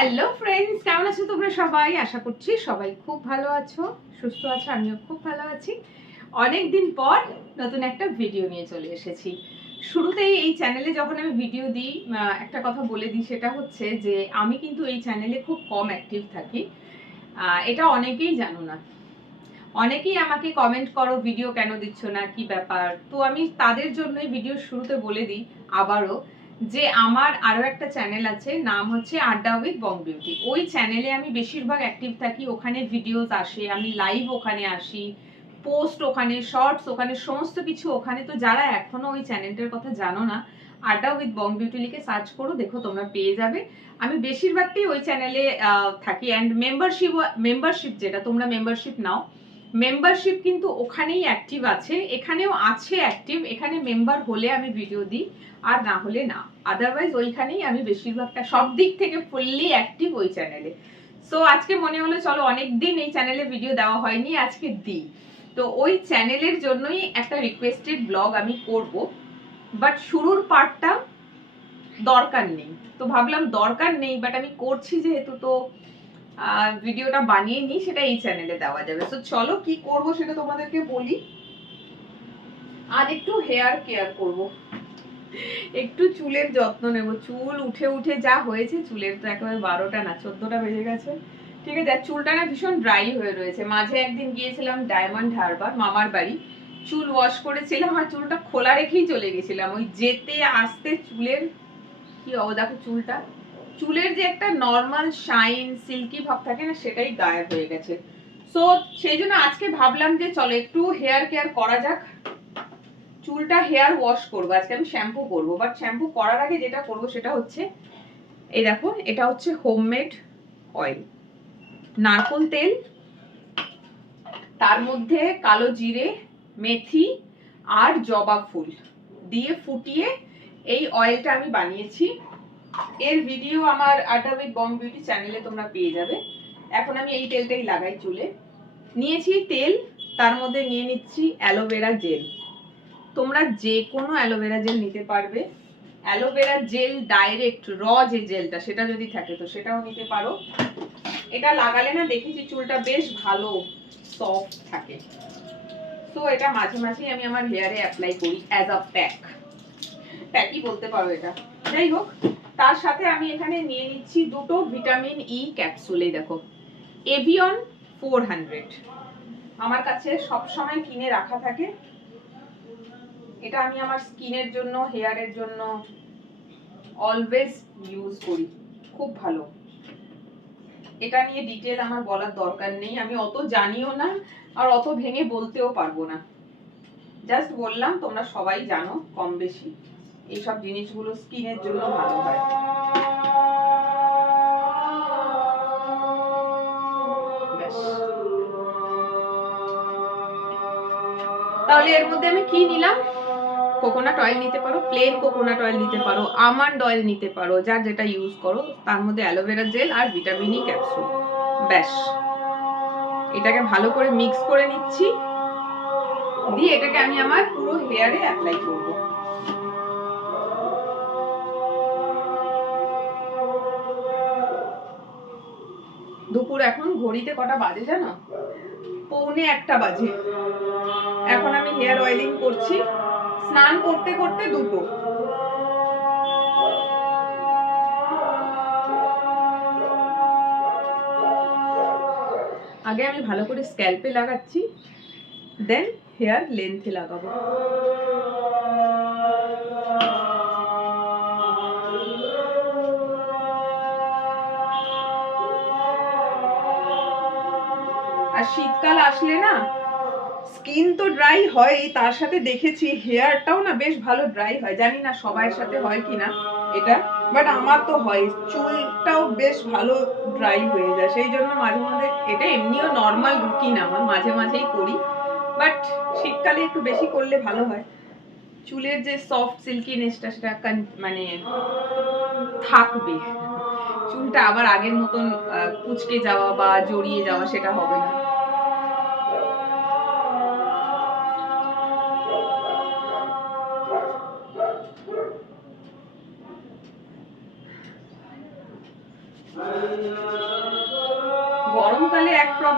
Hello friends কেমন আছো তোমরা সবাই? আশা করছি সবাই খুব ভালো আছো, সুস্থ আছো, আমিও খুব ভালো আছি। অনেক দিন পর নতুন একটা ভিডিও নিয়ে চলে এসেছি। শুরুতেই এই চ্যানেলে যখন আমি ভিডিও দিই একটা কথা বলে দিই, সেটা হচ্ছে যে আমি কিন্তু এই চ্যানেলে খুব কম অ্যাক্টিভ থাকি। এটা অনেকেই জানো না। অনেকেই আমাকে কমেন্ট করো ভিডিও কেন দিচ্ছ না, কি ব্যাপার? তো আমি তাদের জন্যই ভিডিও শুরুতে বলে দিই, আবারও। যে আমার আরও একটা চ্যানেল আছে, নাম হচ্ছে আড্ডা উইথ বং বিউটি। ওই চ্যানেলে আমি বেশিরভাগ অ্যাক্টিভ থাকি, ওখানে ভিডিওস আসে, আমি লাইভ ওখানে আসি পোস্ট ওখানে শর্টস ওখানে, সমস্ত কিছু ওখানে। তো যারা এখনও ওই চ্যানেলটার কথা জানো না, আড্ডা উইথ বং বিউটি লিখে সার্চ করো, দেখো তোমরা পেয়ে যাবে। আমি বেশিরভাগটাই ওই চ্যানেলে থাকি। অ্যান্ড মেম্বারশিপ মেম্বারশিপ যেটা, তোমরা মেম্বারশিপ নাও। মেম্বারশিপ কিন্তু ওখানেই অ্যাক্টিভ আছে, এখানেও আছে অ্যাক্টিভ এখানে মেম্বার হলে আমি ভিডিও দিই, আর না হলে না। আদারওয়াইজ ওইখানেই আমি বেশিরভাগটা, সব দিক থেকে ফুললি অ্যাক্টিভ ওই চ্যানেলে সো আজকে মনে হলো চলো অনেক দিন এই চ্যানেলে ভিডিও দেওয়া হয়নি, আজকে দিই। তো ওই চ্যানেলের জন্যই একটা রিকোয়েস্টেড ব্লগ আমি করব। বাট শুরুর পার্টটা দরকার নেই। তো ভাবলাম দরকার নেই বাট আমি করছি যেহেতু, তো ভিডিওটা বানিয়ে নিই, সেটা এই চ্যানেলে দেওয়া যাবে। তো চলো কি করব সেটা তোমাদেরকে বলি। আজ একটু হেয়ার কেয়ার করব। একটু চুলের যত্ন নেব। চুল উঠে উঠে যা হয়েছে, চুলের তো একেবারে বারোটা না, চোদ্দটা বেজে গেছে। ঠিক আছে চুলটা না ভীষণ ড্রাই হয়ে রয়েছে। মাঝে একদিন গিয়েছিলাম ডায়মন্ড হারবার মামার বাড়ি। চুল ওয়াশ করেছিলাম আর চুলটা খোলা রেখেই চলে গেছিলাম। ওই যেতে, আসতে চুলের কি অব দেখো চুলটা। চুলের যে একটা নর্মাল শাইন সিল্কি ভাব থাকে না, সেটাই গায়েব হয়ে গেছে। সো সেই জন্য আজকে ভাবলাম যে চলো একটু হেয়ার কেয়ার করা যাক। চুলটা হেয়ার ওয়াশ করব। আজকে আমি শ্যাম্পু করব। বাট শ্যাম্পু করার আগে যেটা করব সেটা হচ্ছে, এই দেখো এটা হচ্ছে হোমমেড অয়েল নারকোল তেল, তার মধ্যে কালো জিরে, মেথি আর জবা ফুল দিয়ে ফুটিয়ে এই অয়েলটা আমি বানিয়েছি। এর ভিডিও আমার আড্ডা উইথ বং বিউটি চ্যানেলে তোমরা পেয়ে যাবে। এখন আমি এই তেলটাই লাগাই চুলে। নিয়েছি তেল, তার মধ্যে নিয়ে নিচ্ছি অ্যালোভেরা জেল তোমরা যে কোনো অ্যালোভেরা জেল নিতে পারবে। অ্যালোভেরা জেল ডাইরেক্ট র যে জেলটা সেটা যদি থাকে তো সেটাও নিতে পারো। এটা লাগালে না দেখেছি চুলটা বেশ ভালো সফট থাকে। তো এটা মাঝে মাঝেই আমি আমার হেয়ারে অ্যাপ্লাই করি অ্যাজ আ প্যাক প্যাকই বলতে পারো এটা। যাই হোক তার সাথে আমি এখানে নিয়ে নিচ্ছি দুটো ভিটামিন ই ক্যাপসুল, এই দেখো। এভিয়ন ফোর হান্ড্রেড আমার কাছে সব সময় কিনে রাখা থাকে। এটা আমি আমার স্কিনের জন্য, হেয়ারের জন্য অলওয়েজ ইউজ করি। খুব ভালো। এটা নিয়ে ডিটেল আমার বলার দরকার নেই। আমি অত জানিও না আর অত ভেঙে বলতেও পারব না। জাস্ট বললাম, তোমরা সবাই জানো কম বেশি এইসব জিনিসগুলো স্কিনের জন্য ভালো হয়। তাহলে এর মধ্যে আমি কি নিলাম? কোকোনাট অয়েল নিতে পারো প্লেন কোকোনাট অয়েল নিতে পারো আমন্ড অয়েল নিতে পারো, যার যেটা ইউজ করো, তার মধ্যে অ্যালোভেরা জেল আর ভিটামিন ই ক্যাপসুল ব্যাস। এটাকে ভালো করে মিক্স করে নিচ্ছি। দিয়ে এটাকে আমি আমার পুরো হেয়ারে অ্যাপ্লাই করব। দুপুর এখন ঘড়িতে কটা বাজে জানো? পৌনে একটা বাজে। এখন আমি হেয়ার অয়েলিং করছি। স্নান করতে করতে দুটো আগে আমি ভালো করে স্ক্যাল্পে লাগাচ্ছি, দেন হেয়ার লেন্থে লাগাবো। শীতকাল আসলে না, স্কিন তো ড্রাই হয় তার সাথে দেখেছি হেয়ারটাও না বেশ ভালো ড্রাই হয়। জানি না সবার সাথে হয় কিনা এটা, বাট আমার তো হয়, চুলটাও বেশ ভালো ড্রাই হয়ে যায়। সেই জন্য মাঝে মাঝে এটা এমনিও নর্মাল রুটিন আমার, মাঝে মাঝেই করি, বাট শীতকালে একটু বেশি করলে ভালো হয়। চুলের যে সফট সিল্কিনেসটা সেটা মানে থাকবে। চুলটা আবার আগের মতন কুচকে যাওয়া বা জড়িয়ে যাওয়া সেটা হবে না।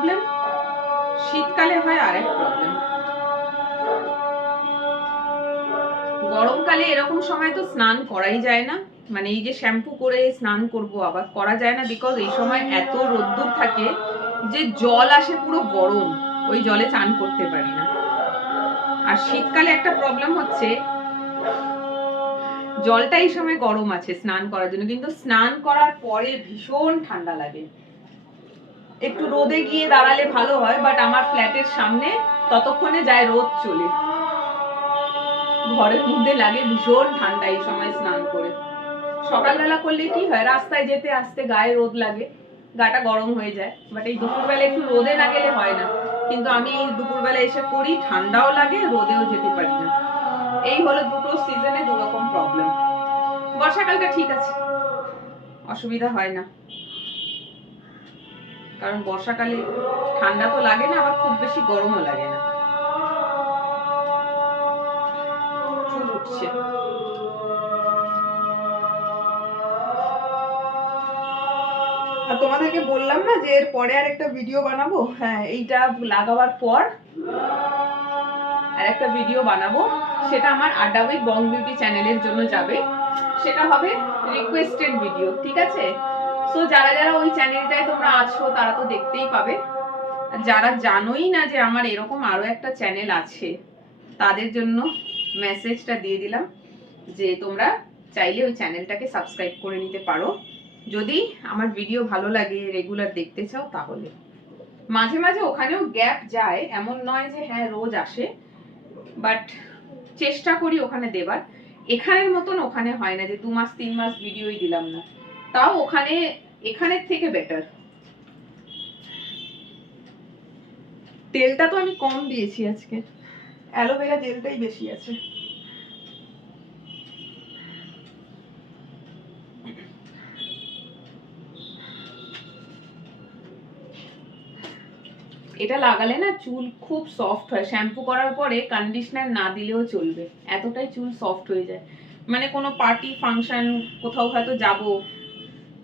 প্রবলেম শীতকালে হয় আর এক প্রবলেম গরমকালে এরকম সময় তো স্নান করাই যায় না। মানে এই যে শ্যাম্পু করে স্নান করব, আবার করা যায় না বিকজ এই সময় এত রোদ্দুর থাকে যে জল আসে পুরো গরম। ওই জলে চান করতে পারি না। আর শীতকালে একটা প্রবলেম হচ্ছে, জলটা এই সময় গরম আছে স্নান করার জন্য। কিন্তু স্নান করার পরে ভীষণ ঠান্ডা লাগে। একটু রোদে গিয়ে দাঁড়ালে ভালো হয় বাট আমার ফ্ল্যাটের সামনে ততক্ষণে যায় রোদ চলে। ঘরের মধ্যে লাগে ভীষণ ঠান্ডা এই সময় স্নান করে। সকালবেলা করলে কি হয়, রাস্তায় যেতে আসতে গায়ে রোদ লাগে, গাটা গরম হয়ে যায় বাট এই দুপুরবেলা একটু রোদে না গেলে হয় না। কিন্তু আমি দুপুরবেলা এসে করি ঠান্ডাও লাগে, রোদেও যেতে পারি না। এই হলো দুটো সিজনে দু রকম প্রবলেম বর্ষাকালটা ঠিক আছে, অসুবিধা হয় না। কারণ বর্ষাকালে ঠান্ডা তো লাগে না, আবার খুব বেশি গরমও লাগে না। তোমাদেরকে বললাম না যে এর পরে আর একটা ভিডিও বানাবো? হ্যাঁ এইটা লাগাবার পর আর একটা ভিডিও বানাবো। সেটা আমার আড্ডা উইথ বং বিউটি চ্যানেলের জন্য যাবে। সেটা হবে রিকোয়েস্টেড ভিডিও ঠিক আছে? সো যারা যারা ওই চ্যানেলটায় তোমরা আছো, তারা তো দেখতেই পাবে। যারা জানোই না যে আমার এরকম আরও একটা চ্যানেল আছে, তাদের জন্য মেসেজটা দিয়ে দিলাম যে তোমরা চাইলে ওই চ্যানেলটাকে সাবস্ক্রাইব করে নিতে পারো। যদি আমার ভিডিও ভালো লাগে রেগুলার দেখতে চাও, তাহলে। মাঝে মাঝে ওখানেও গ্যাপ যায়, এমন নয় যে হ্যাঁ রোজ আসে। বাট চেষ্টা করি ওখানে দেবার। এখানের মতন ওখানে হয় না যে দু মাস, তিন মাস ভিডিওই দিলাম না। তাও ওখানে, এখানের থেকে বেটার তেলটা তো আমি কম দিয়েছি আজকে। অ্যালোভেরা জেলটাই বেশি আছে। এটা লাগালে না চুল খুব সফট হয়। শ্যাম্পু করার পরে কন্ডিশনার না দিলেও চলবে। এতটাই চুল সফট হয়ে যায়। মানে কোনো পার্টি ফাংশন কোথাও হয়তো যাব।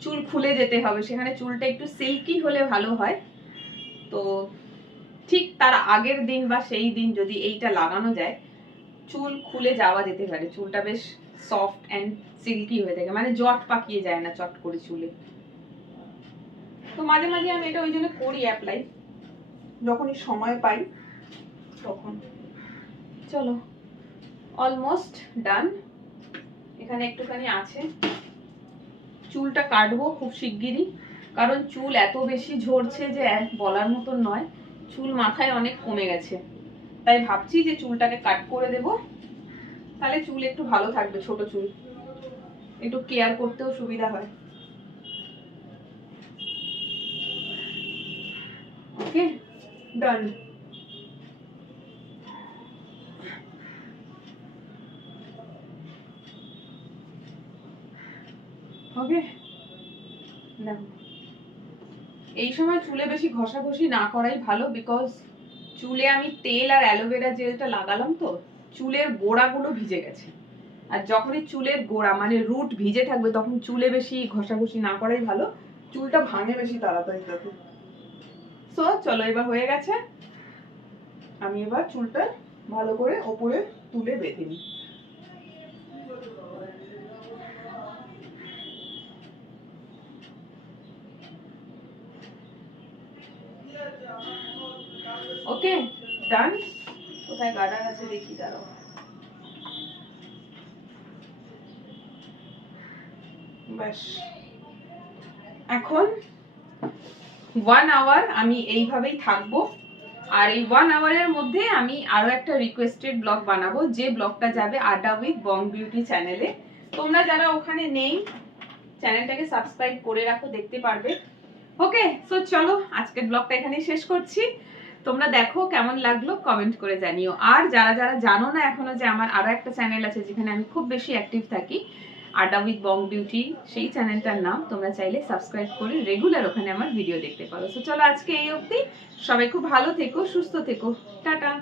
চুল খুলে যেতে হবে। সেখানে চুলটা একটু সিল্কি হলে ভালো হয়। তো ঠিক তার আগের দিন বা সেই দিন যদি এইটা লাগানো যায়, চুল খুলে যাওয়া যেতে পারে। চুলটা বেশ সফট অ্যান্ড সিল্কি হয়ে থাকে। মানে জট পাকিয়ে যায় না চট করে চুলে। তো মাঝে মাঝে আমি এটা ওই জন্য করি অ্যাপ্লাই যখনই সময় পাই, তখন। চলো অলমোস্ট ডান এখানে একটুখানি আছে। চুলটা কাটবো খুব শিগগিরই। কারণ চুল এত বেশি ঝরছে যে এক বলার মতন নয়, চুল মাথায় অনেক কমে গেছে। তাই ভাবছি যে চুলটাকে কাট করে দেব। তাহলে চুল একটু ভালো থাকবে, ছোট চুল। একটু কেয়ার করতেও সুবিধা হয়। ওকে, ডান। ওকে দেখো এই সময় চুলে বেশি ঘষাঘষি না করাই ভালো বিকজ চুলে আমি তেল আর অ্যালোভেরা জেলটা লাগালাম তো, চুলের গোড়াগুলো ভিজে গেছে। আর যখনই চুলের গোড়া মানে রুট ভিজে থাকবে তখন চুলে বেশি ঘষাঘষি না করাই ভালো। চুলটা ভাঙে বেশি তাড়াতাড়ি তখন সো চলো এবার হয়ে গেছে। আমি এবার চুলটা ভালো করে ওপরে তুলে বেঁধে নিই। ওকে ডান কোথায় গার্ডার আছে দেখি দাঁড়াও। ব্যাস এখন ওয়ান আওয়ার আমি এইভাবেই থাকব। আর এই ওয়ান আওয়ারের মধ্যে আমি আরও একটা রিকোয়েস্টেড ব্লগ বানাবো যে ব্লগটা যাবে আড্ডা উইথ বং বিউটি চ্যানেলে তোমরা যারা ওখানে নেই চ্যানেলটাকে সাবস্ক্রাইব করে রাখো দেখতে পারবে। ওকে সো চলো আজকের ব্লগটা এখানেই শেষ করছি। তোমরা দেখো কেমন লাগল কমেন্ট করে জানিও। আর যারা যারা জানো না এখনও যে আমার আরও একটা চ্যানেল আছে যেখানে আমি খুব বেশি অ্যাক্টিভ থাকি আড্ডা উইথ বং বিউটি সেই চ্যানেলটার নাম তোমরা চাইলে সাবস্ক্রাইব করে রেগুলার ওখানে আমার ভিডিও দেখতে পারো। তো চলো আজকে এই অবধি। সবাই খুব ভালো থেকো, সুস্থ থেকো। টাটা।